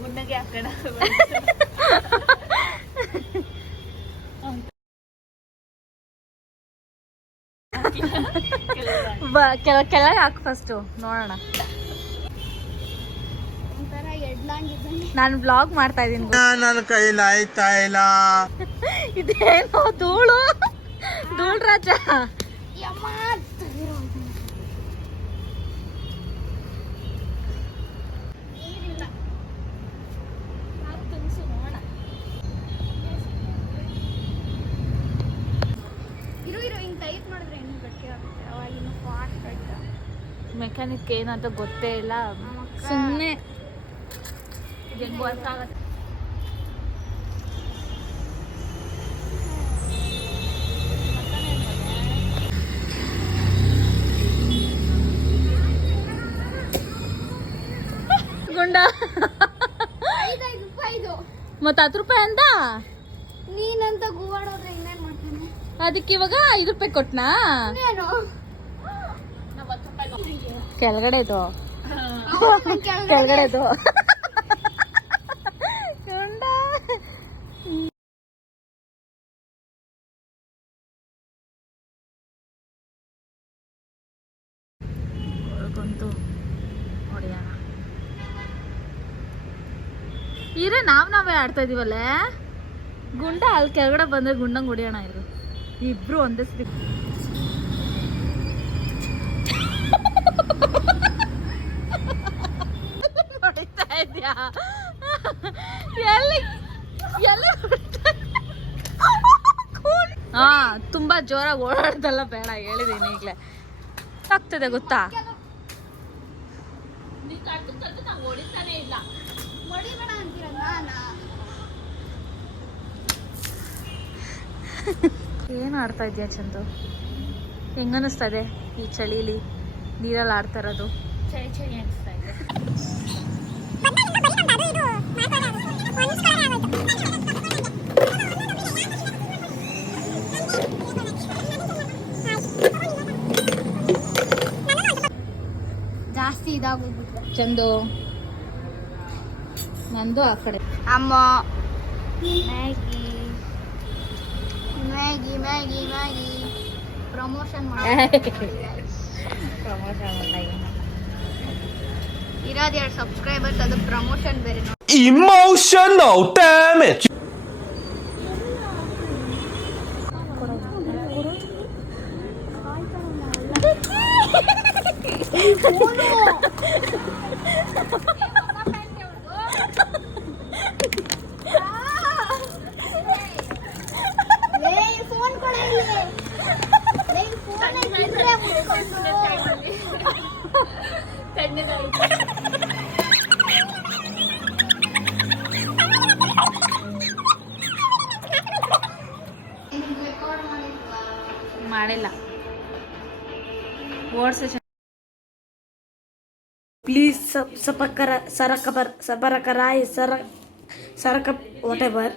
ಗುಂಡಗೆ ಹಾಕೋಣ ಕೆಳಗೆ ಹಾಕು ಫಸ್ಟು ನೋಡೋಣ. ನಾನು ಬ್ಲಾಗ್ ಮಾಡ್ತಾ ಇದ್ದೀನಿ. ನನ್ನ ಕೈಲಿ ಆಯ್ತಾ ಇಲ್ಲ. ಇದೇನೋ ಧೂಳು ರಾಜ. ಮೆಕ್ಯಾನಿಕ್ ಏನಂತ ಗೊತ್ತೇ ಇಲ್ಲ, ಸುಮ್ಮನೆ ಹೆಂಗ್ ವರ್ಕ್ ಆಗತ್ತೆ. ಗುಂಡ ಮತ್ತ 10 ರೂಪಾಯಿ ಅಂದ ನೀನಂತ ಗೂವಾಡೋದ್ರೆ ಇನ್ನೇನ್ ಮಾಡ್ತಾನೆ. ಅದಕ್ಕೆ ಇವಾಗ 5 ರೂಪಾಯಿ ಕೊಟ್ನಾ? ಕೆಳಗಡೆ ಇದು ಕೆಳಗಡೆ ಇದು ಹೊರಗಂತೂ ಹೊಡೆಯೋಣ. ಇರೇ ನಾವೇ ಆಡ್ತಾ ಇದೀವಲ್ಲೇ. ಗುಂಡ ಅಲ್ಲಿ ಕೆಳಗಡೆ ಬಂದ್ರೆ ಗುಂಡಂಗೆ ಹೊಡೆಯೋಣ. ಇಬ್ರು ಒಂದೇ ಸರಿ ಹೊಡಿತಾ ಇದ್ಯಾ? ಹಾ, ತುಂಬಾ ಜೋರಾಗಿ ಓಡಾಡ್ದಲ್ಲ, ಬೇಡ ಹೇಳಿದೀನಿ ಈಗ್ಲೇ. ಆಗ್ತದೆ ಗೊತ್ತಾ? ಹೊಡಿತಾನೆ ಇಲ್ಲ. ಏನ್ ಆಡ್ತಾ ಇದ್ಯಾ ಚಂದು? ಹೆಂಗನಿಸ್ತಾ ಇದೆ ಈ ಚಳಿಲಿ ನೀರಲ್ಲಿ ಆಡ್ತಾ ಇರೋದು? ಚಳಿ ಅನಿಸ್ತಾ ಇದೆ. ಜಾಸ್ತಿ ಇದಾಗೋದು ಚಂದು, ನಂದು ಆ ಕಡೆ. ಅಮ್ಮ Maggi Maggi Maggi Maggi promotion ಇರೋದು 2 ಸಬ್ಸ್ಕ್ರೈಬರ್ಸ್, ಅದು ಪ್ರಮೋಷನ್ ಬೇರೆ. Emotional damage. ಮಾಡಿಲ್ಲ ಓಡ್ಸ. ಪ್ಲೀಸ್ ಸರಕ ವಾಟ್ ಎವರ್